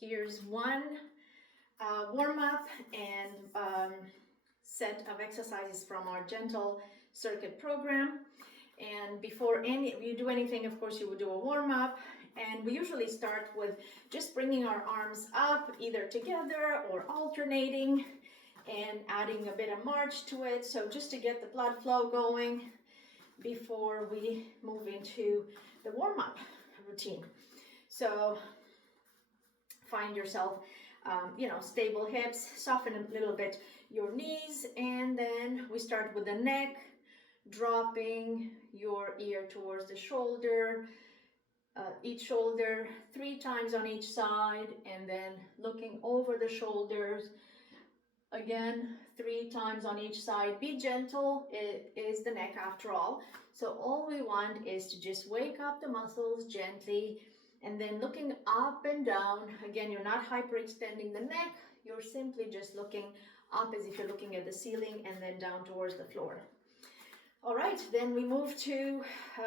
Here's one warm-up and set of exercises from our gentle circuit program. And before you do anything, of course, you would do a warm-up. And we usually start with just bringing our arms up, either together or alternating, and adding a bit of march to it. So just to get the blood flow going before we move into the warm-up routine. So find yourself, stable hips, soften a little bit your knees, and then we start with the neck, dropping your ear towards the shoulder, each shoulder 3 times on each side, and then looking over the shoulders again 3 times on each side. Be gentle, it is the neck after all. So all we want is to just wake up the muscles gently, and then looking up and down. Again, you're not hyperextending the neck, you're simply just looking up as if you're looking at the ceiling, and then down towards the floor. All right, then we move to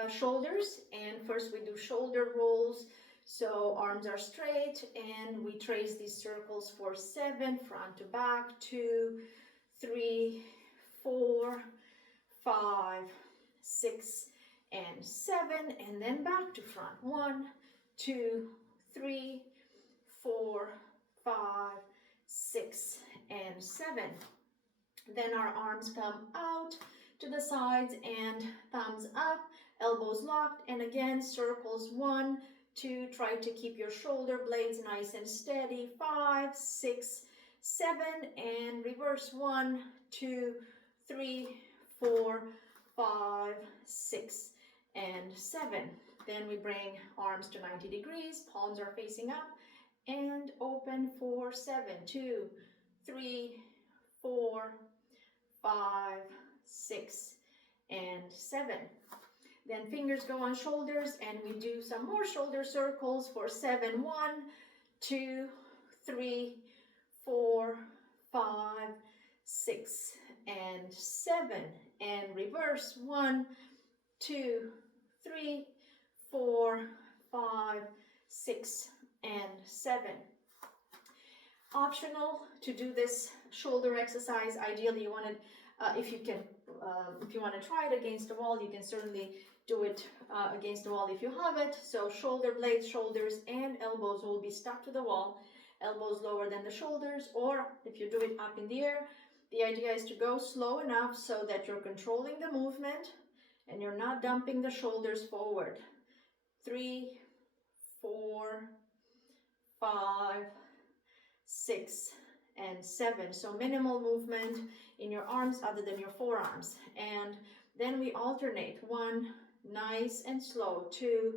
shoulders, and first we do shoulder rolls. So arms are straight, and we trace these circles for 7, front to back, 2, 3, 4, 5, 6, and 7, and then back to front. 1, 2, 3, 4, 5, 6, and 7. Then our arms come out to the sides and thumbs up, elbows locked, and again circles 1, 2, try to keep your shoulder blades nice and steady, 5, 6, 7, and reverse 1, 2, 3, 4, 5, 6, and 7. Then we bring arms to 90 degrees, palms are facing up, and open for 7, 2, 3, 4, 5, 6, and 7. Then fingers go on shoulders, and we do some more shoulder circles for 7, 1, 2, 3, 4, 5, 6, and 7. And reverse 1, 2, 3, 4, 5, 6, and 7. Optional to do this shoulder exercise. Ideally, you want to, if you want to try it against the wall, you can certainly do it against the wall if you have it. So shoulder blades, shoulders, and elbows will be stuck to the wall. Elbows lower than the shoulders, or if you do it up in the air, the idea is to go slow enough so that you're controlling the movement and you're not dumping the shoulders forward. 3, 4, 5, 6, and 7. So minimal movement in your arms other than your forearms. And then we alternate. 1, nice and slow. 2,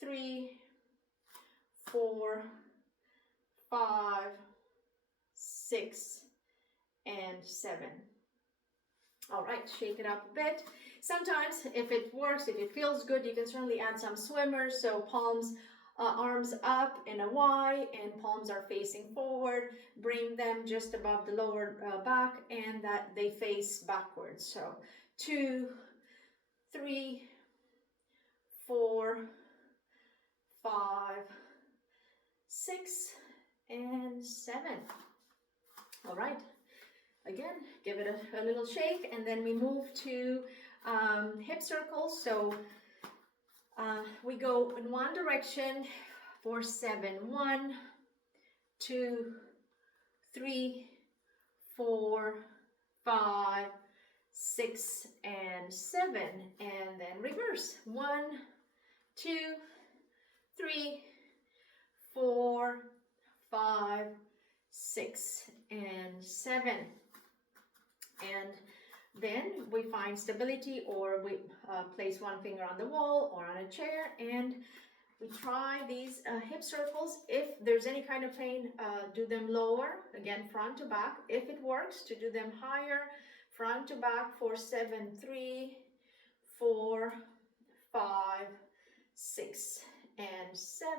3, 4, 5, 6, and 7. All right, shake it up a bit. Sometimes if it works, if it feels good, you can certainly add some swimmers. So palms, arms up in a Y, and palms are facing forward. Bring them just above the lower back, and that they face backwards. So 2, 3, 4, 5, 6, and 7. All right. Again, give it a little shake, and then we move to hip circles. So we go in one direction for 7. 1, 2, 3, 4, 5, 6, and 7. And then reverse. 1, 2, 3, 4, 5, 6, and 7. And then we find stability, or we place one finger on the wall or on a chair, and we try these hip circles. If there's any kind of pain, do them lower, again front to back. If it works, to do them higher, front to back for 7, 3, 4, 5, 6, and 7.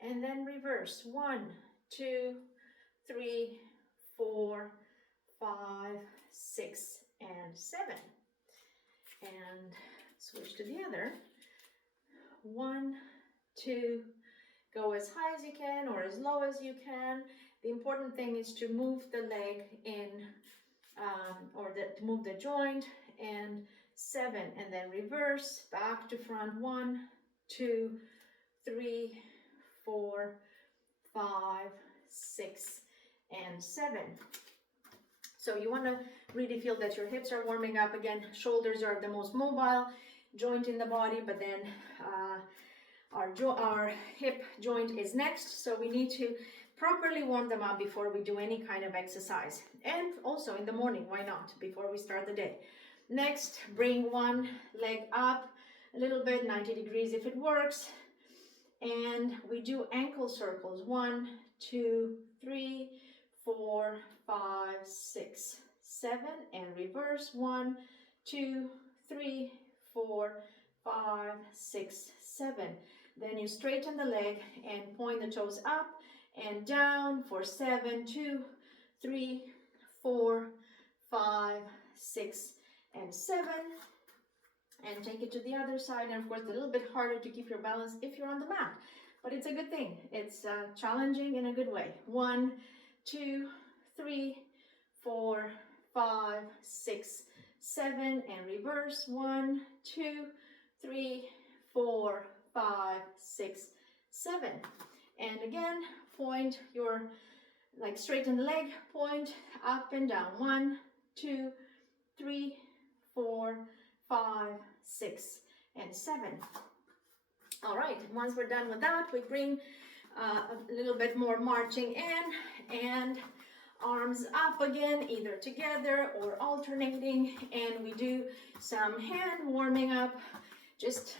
And then reverse. 1, 2, 3, 4, 5, 6, and 7. And switch to the other. 1, 2, go as high as you can or as low as you can. The important thing is to move the leg in, to move the joint, and 7, and then reverse, back to front, 1, 2, 3, 4, 5, 6, and 7. So you want to really feel that your hips are warming up. Again, shoulders are the most mobile joint in the body, but then our hip joint is next. So we need to properly warm them up before we do any kind of exercise. And also in the morning, why not, before we start the day. Next, bring one leg up a little bit, 90 degrees if it works. And we do ankle circles, 1, 2, 3, 4, 5, 6, 7, and reverse, 1, 2, 3, 4, 5, 6, 7. Then you straighten the leg and point the toes up and down for 7, 2, 3, 4, 5, 6, and 7. And take it to the other side. And of course, a little bit harder to keep your balance if you're on the mat, but it's a good thing. It's challenging in a good way. 1, 2, 3, 4, 5, 6, 7, and reverse. 1, 2, 3, 4, 5, 6, 7. And again, point your, like, straighten the leg, point up and down. 1, 2, 3, 4, 5, 6, and 7. All right, once we're done with that, we bring a little bit more marching in, and arms up again, either together or alternating, and we do some hand warming up. Just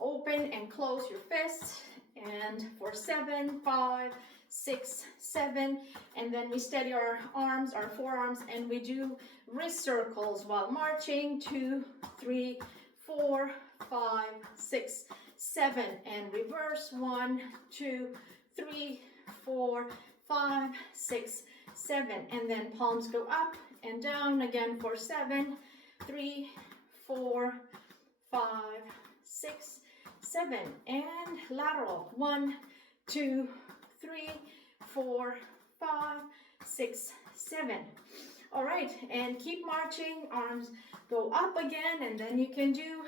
open and close your fists, and for 7, 5, 6, 7, and then we steady our arms, our forearms, and we do wrist circles while marching. 2, 3, 4, 5, 6, 7, and reverse. 1, 2, 3, 4, 5, 6, 7, and then palms go up and down again for 7, 3, 4, 5, 6, 7, and lateral. 1, 2, 3, 4, 5, 6, 7. All right, and keep marching. Arms go up again, and then you can do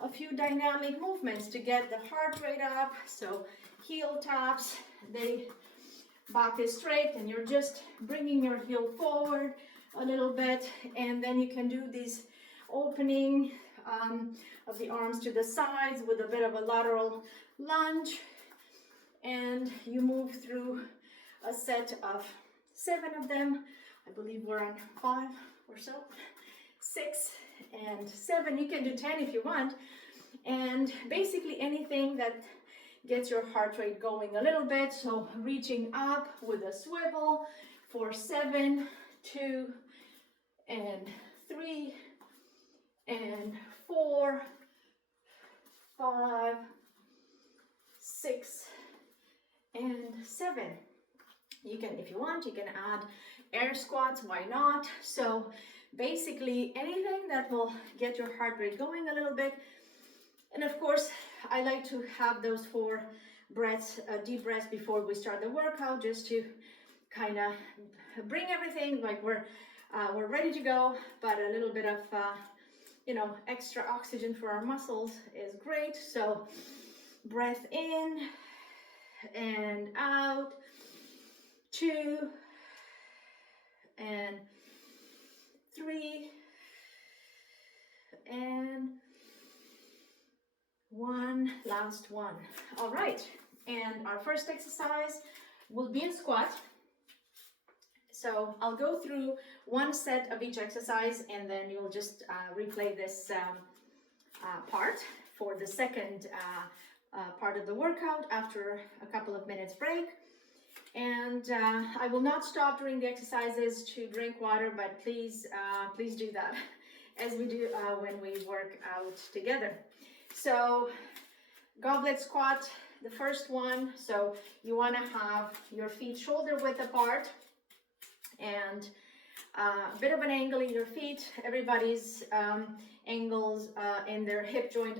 a few dynamic movements to get the heart rate up. So heel taps, the back is straight, and you're just bringing your heel forward a little bit, and then you can do these opening of the arms to the sides with a bit of a lateral lunge, and you move through a set of 7 of them. I believe we're on 5 or so, 6 and 7. You can do 10 if you want, and basically anything that gets your heart rate going a little bit. So reaching up with a swivel for 7, 2, and 3, and 4, 5, 6, and 7. You can, if you want, you can add air squats, why not? So basically anything that will get your heart rate going a little bit. And of course, I like to have those 4 breaths, deep breaths before we start the workout, just to kind of bring everything like we're ready to go, but a little bit of extra oxygen for our muscles is great. So breath in and out, 2 and 3 and 1, last one. All right, and our first exercise will be a squat. So I'll go through one set of each exercise, and then you'll just replay this part for the second part of the workout after a couple of minutes break. And I will not stop during the exercises to drink water, but please do that as we do when we work out together. So goblet squat, the first one. So you want to have your feet shoulder width apart, and A bit of an angle in your feet. Everybody's angles in their hip joint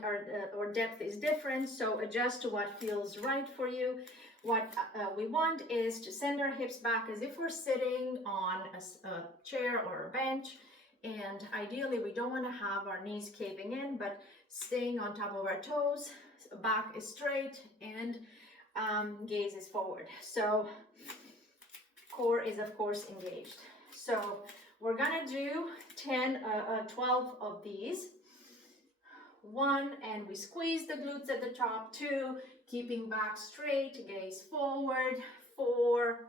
or depth is different, so adjust to what feels right for you. What we want is to send our hips back as if we're sitting on a chair or a bench, and ideally we don't want to have our knees caving in, but staying on top of our toes. Back is straight and gaze is forward. So core is of course engaged. So we're gonna do 12 of these. 1, and we squeeze the glutes at the top. 2, keeping back straight, gaze forward. 4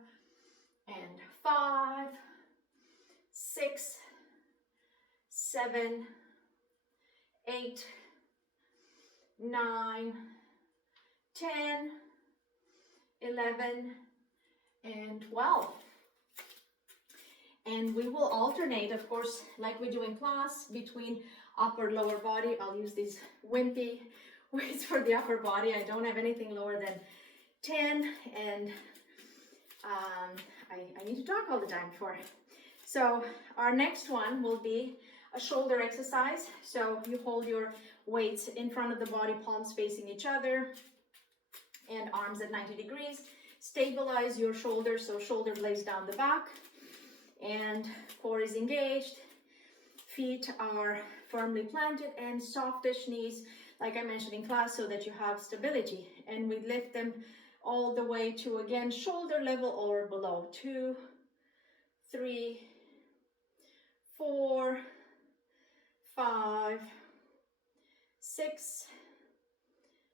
and 5, 6, 7, 8, 9, 10, 11, and 12. And we will alternate, of course, like we do in class, between upper lower body. I'll use these wimpy weights for the upper body. I don't have anything lower than 10, and I need to talk all the time before. So our next one will be a shoulder exercise. So you hold your weights in front of the body, palms facing each other, and arms at 90 degrees. Stabilize your shoulders, so shoulder blades down the back, and core is engaged. Feet are firmly planted and softish knees, like I mentioned in class, so that you have stability. And we lift them all the way to, again, shoulder level or below. 2, 3, 4, 5, 6,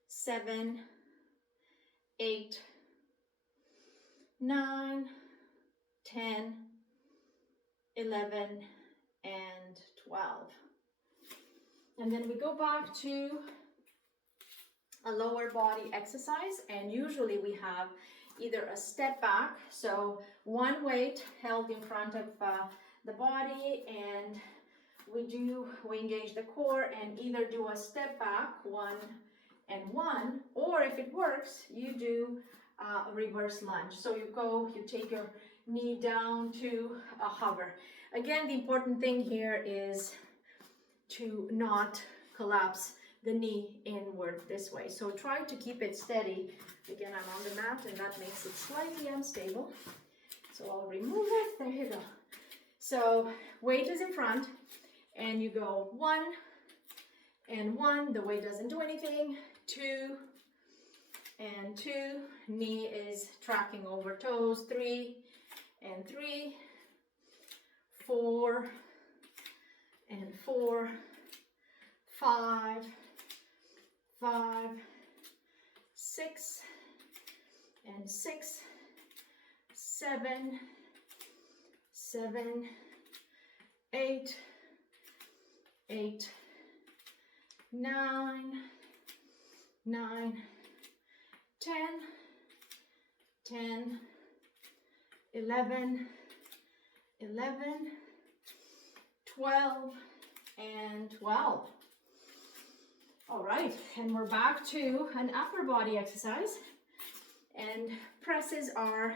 7, 8, 9, 10, 11, and 12. And then we go back to a lower body exercise, and usually we have either a step back, so one weight held in front of the body, and we engage the core and either do a step back, 1 and 1, or if it works, you do a reverse lunge. So you take your knee down to a hover. Again, the important thing here is to not collapse the knee inward this way. So try to keep it steady. Again, I'm on the mat and that makes it slightly unstable. So I'll remove it. There you go. So weight is in front and you go 1 and 1. The weight doesn't do anything. 2 and 2. Knee is tracking over toes. 3 and 3. 4 and 4. 5, 5, 6 and 6, 7, 7, 8, 8, 9, 9, 10, 10, 11, 11, 12, and 12. All right, and we're back to an upper body exercise, and presses are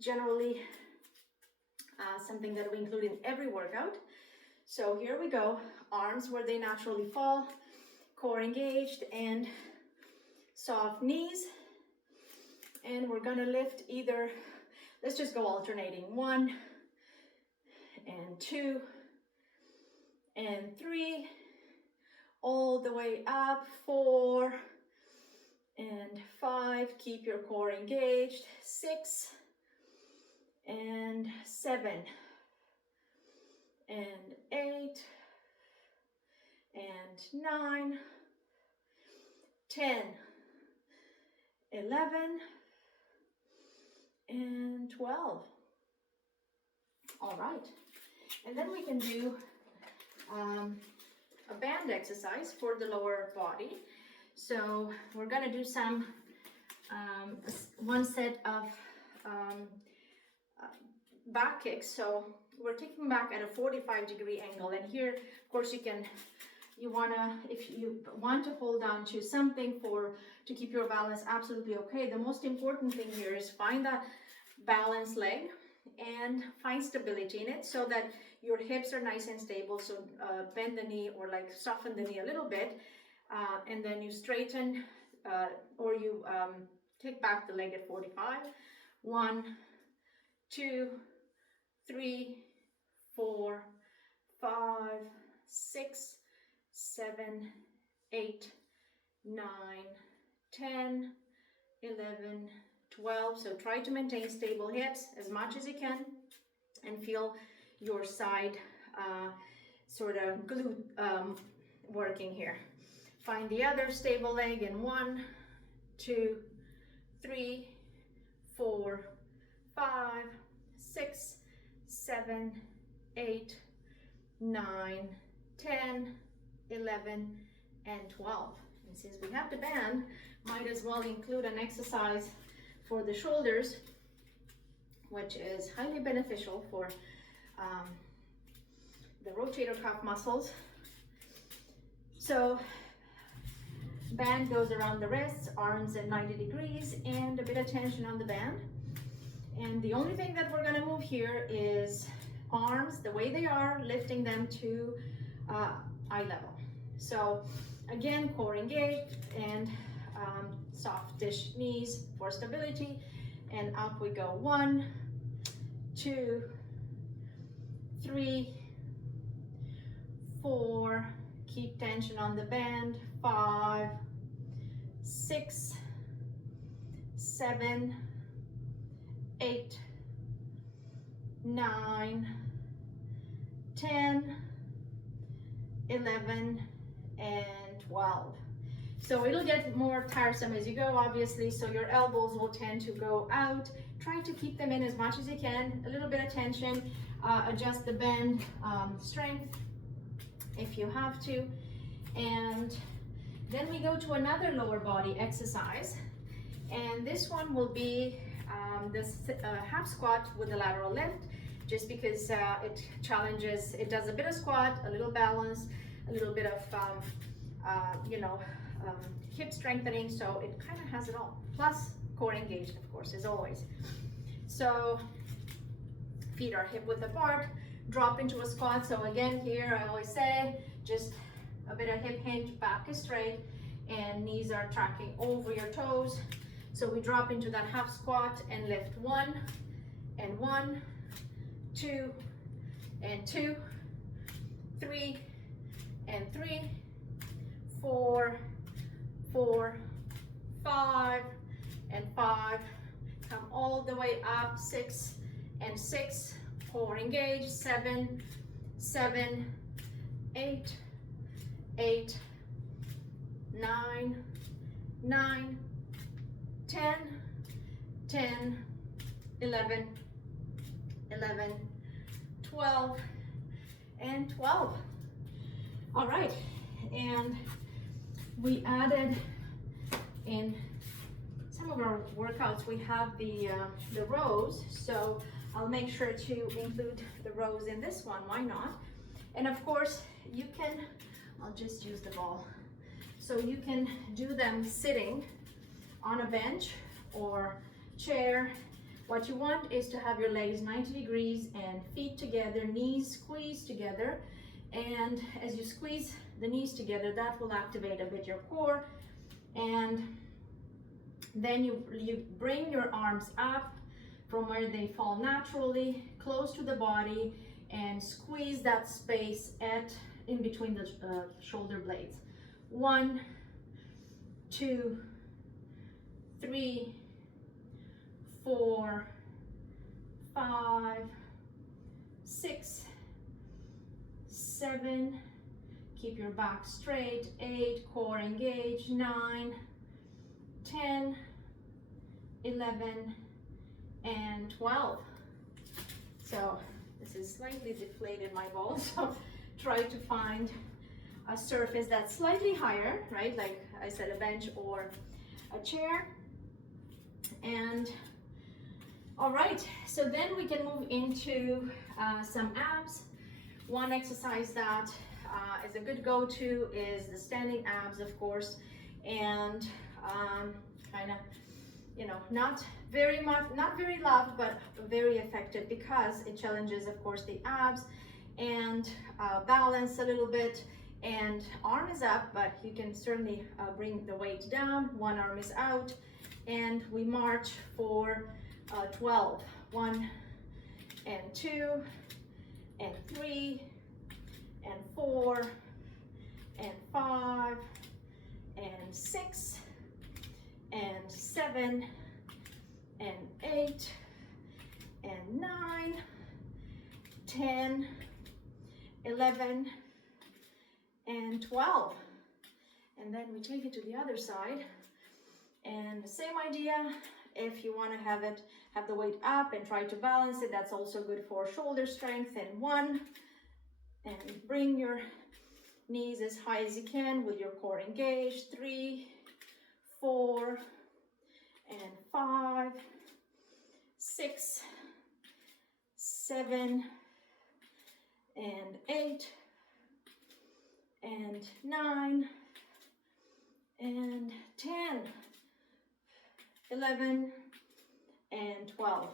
generally something that we include in every workout. So here we go, arms where they naturally fall, core engaged, and soft knees. And we're gonna lift either, let's just go alternating, 1 and 2 and 3, all the way up, 4 and 5, keep your core engaged, 6 and 7 and 8 and 9, 10, 11, and 12. All right, and then we can do a band exercise for the lower body. So we're gonna do some one set of back kicks. So we're kicking back at a 45-degree angle, and here of course if you want to hold on to something to keep your balance, absolutely okay. The most important thing here is find that balance leg and find stability in it so that your hips are nice and stable. So bend the knee or like soften the knee a little bit, and then you straighten or you take back the leg at 45. 1, 2, 3, 4, 5, 6, 7, 8, 9, 10, 11, 12. So try to maintain stable hips as much as you can and feel your side sort of glute working here. Find the other stable leg in 1, 2, 3, 4, 5, 6, 7, 8, 9, 10, 11, and 12. And since we have the band, might as well include an exercise for the shoulders, which is highly beneficial for the rotator cuff muscles. So band goes around the wrists, arms at 90 degrees, and a bit of tension on the band. And the only thing that we're going to move here is arms the way they are, lifting them to eye level. So again, core engaged and soft-ish knees for stability, and up we go. 1, 2, 3, 4, keep tension on the band. 5, 6, 7, 8, 9, 10, 11, and 12. So it'll get more tiresome as you go, obviously, so your elbows will tend to go out. Try to keep them in as much as you can, a little bit of tension, adjust the bend strength if you have to. And then we go to another lower body exercise, and this one will be this half squat with the lateral lift, just because it challenges, it does a bit of squat, a little balance, a little bit of hip strengthening, so it kind of has it all. Plus core engaged, of course, as always. So feet are hip width apart, drop into a squat. So again, here I always say, just a bit of hip hinge, back is straight, and knees are tracking over your toes. So we drop into that half squat and lift 1, and 1, 2, and 2, 3, and 3, 4, 4, 5, and 5. Come all the way up. 6 and 6. Core engage. 7, 7, 8, 8, 9, 9, 10, 10, 11, 11, 12, and 12. All right, and we added in some of our workouts, we have the rows, so I'll make sure to include the rows in this one, why not? And of course, you can, I'll just use the ball. So you can do them sitting on a bench or chair. What you want is to have your legs 90 degrees and feet together, knees squeezed together. And as you squeeze the knees together, that will activate a bit your core. And then you bring your arms up from where they fall naturally, close to the body, and squeeze that space in between the shoulder blades. 1, 2, 3, 4, 5, 6, 7, keep your back straight, 8, core engage, 9, 10, 11, and 12. So this is slightly deflated, my ball, so try to find a surface that's slightly higher, right? Like I said, a bench or a chair. And all right, so then we can move into some abs. One exercise that is a good go-to is the standing abs, of course, and kind of, not very much, not very loved, but very effective because it challenges, of course, the abs and balance a little bit. And arm is up, but you can certainly bring the weight down. One arm is out, and we march for 12. 1 and 2 and 3 and 4 and 5 and 6 and 7 and 8 and 9, 10, 11, and 12. And then we take it to the other side. And the same idea, if you want to have the weight up and try to balance it, that's also good for shoulder strength. And 1, and bring your knees as high as you can with your core engaged. 3, 4, and 5, 6, 7, and 8, and 9, and 10, 11, and 12.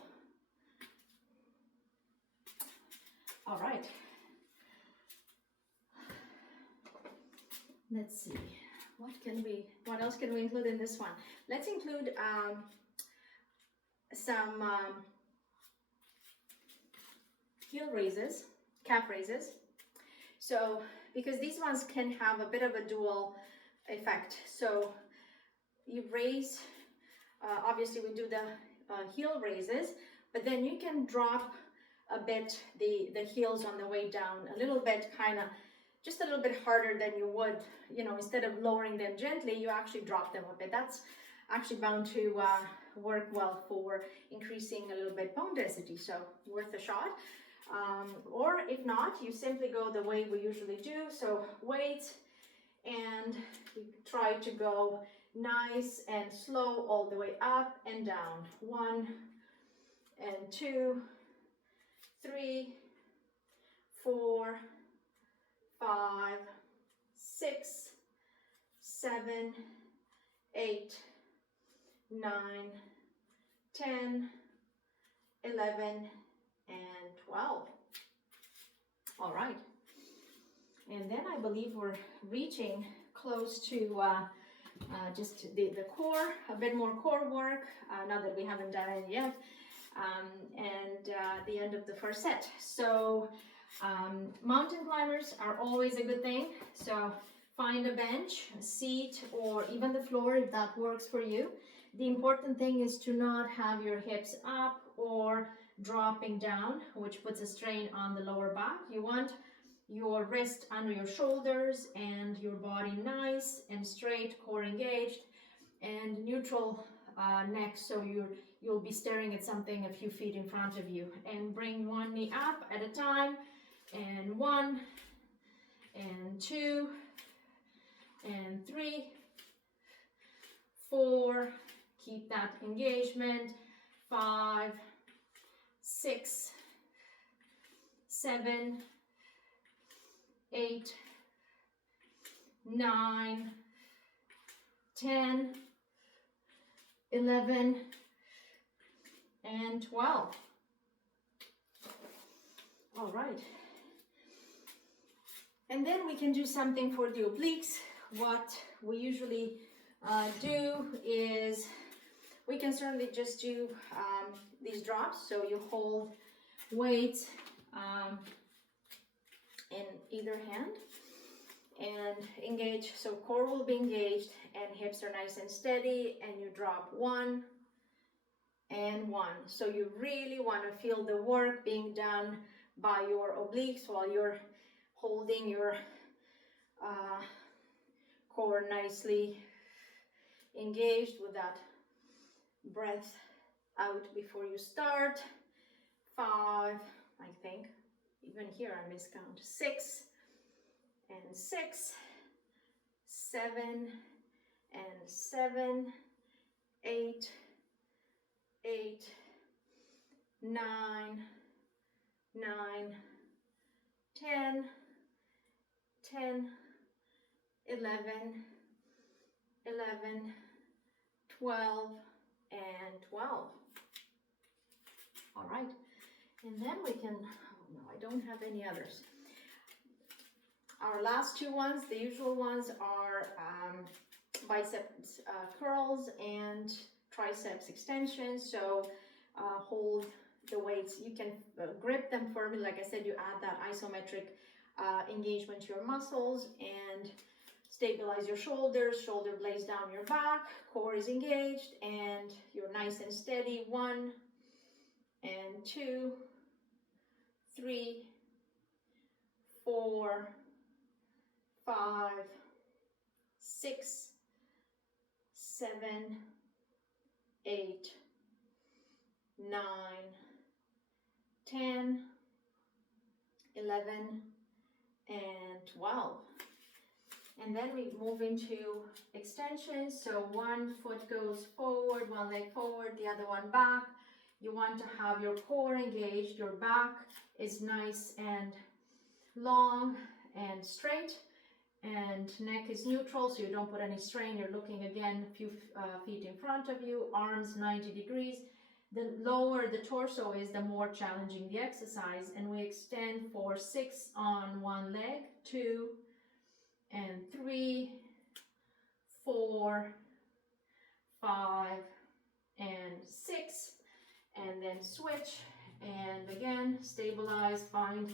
All right. Let's see. What else can we include in this one? Let's include some heel raises, calf raises. So, because these ones can have a bit of a dual effect. So you raise, obviously we do the heel raises, but then you can drop a bit the heels on the way down, a little bit, just a little bit harder than you would, instead of lowering them gently, you actually drop them a bit. That's actually bound to work well for increasing a little bit bone density, so worth a shot. Or if not, you simply go the way we usually do. So weight, and you try to go nice and slow all the way up and down. 1 and 2, 3, 4, 5, 6, 7, 8, 9, 10, 11, and 12. All right. And then I believe we're reaching close to just the core, a bit more core work, not that we haven't done it yet, and the end of the first set. So mountain climbers are always a good thing. So find a bench, a seat, or even the floor if that works for you. The important thing is to not have your hips up or dropping down, which puts a strain on the lower back. You want your wrist under your shoulders and your body nice and straight, core engaged, and neutral neck, so you'll be staring at something a few feet in front of you. And bring one knee up at a time, and 1 and 2 and 3, 4, keep that engagement, 5, 6, 7, 8, 9, 10, 11, and 12. All right. And then we can do something for the obliques. What we usually do is we can certainly just do these drops. So you hold weights in either hand and engage. So core will be engaged and hips are nice and steady, and you drop 1 and 1. So you really want to feel the work being done by your obliques while you're holding your core nicely engaged with that breath out before you start. 5, I think, even here I miscount, 6 and 6, 7 and 7, 8, 8, 9, 9, 10, 10, 11, 11, 12, and 12. And then we can, oh no, I don't have any others. Our last two ones, the usual ones, are biceps curls and triceps extensions. So hold the weights. You can grip them firmly. Like I said, you add that isometric engagement to your muscles and stabilize your shoulders. Shoulder blades down your back. Core is engaged and you're nice and steady. 1 and 2, 3, 4, 5, 6, 7, 8, 9, 10, 11, and 12. And then we move into extensions. So one foot goes forward, one leg forward, the other one back. You want to have your core engaged, your back is nice and long and straight, and neck is neutral, so you don't put any strain. You're looking again a few feet in front of you, arms 90 degrees. The lower the torso is, the more challenging the exercise. And we extend for 6 on one leg, 2 and 3, 4, 5, and 6, and then switch. And again, stabilize, find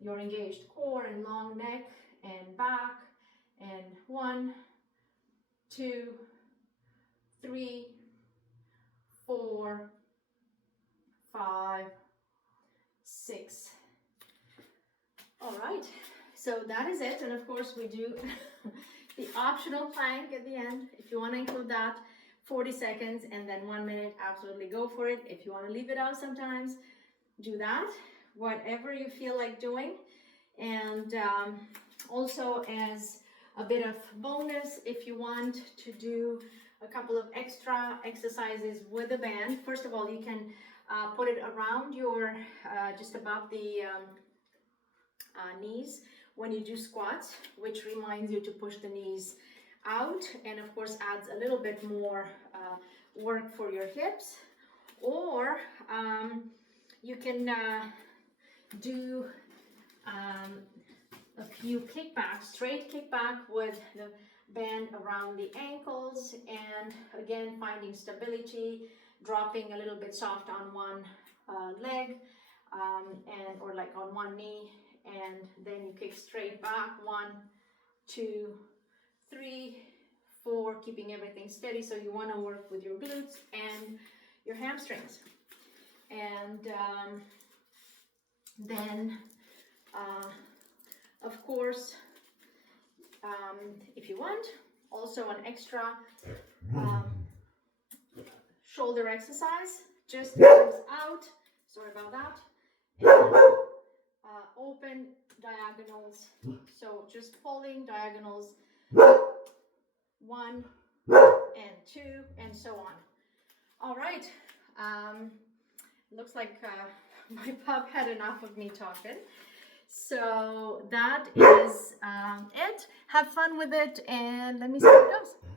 your engaged core and long neck and back. And 1, 2, 3, 4, 5, 6. All right, so that is it. And of course we do the optional plank at the end. If you want to include that, 40 seconds and then 1 minute, absolutely go for it. If you want to leave it out sometimes, do that, whatever you feel like doing. And also, as a bit of bonus, if you want to do a couple of extra exercises with a band, first of all, you can put it around your, just above the knees when you do squats, which reminds you to push the knees out, and of course adds a little bit more work for your hips. Or you can do a few kickbacks, straight kickback with the band around the ankles, and again finding stability, dropping a little bit soft on one leg and or like on one knee, and then you kick straight back. 1, 2, 3, 4, keeping everything steady. So you want to work with your glutes and your hamstrings. And then of course, if you want, also an extra shoulder exercise, just arms out, sorry about that, and open diagonals, so just pulling diagonals, 1 and 2 and so on. All right, looks like my pup had enough of me talking. So that is it. Have fun with it, and let me see how it goes.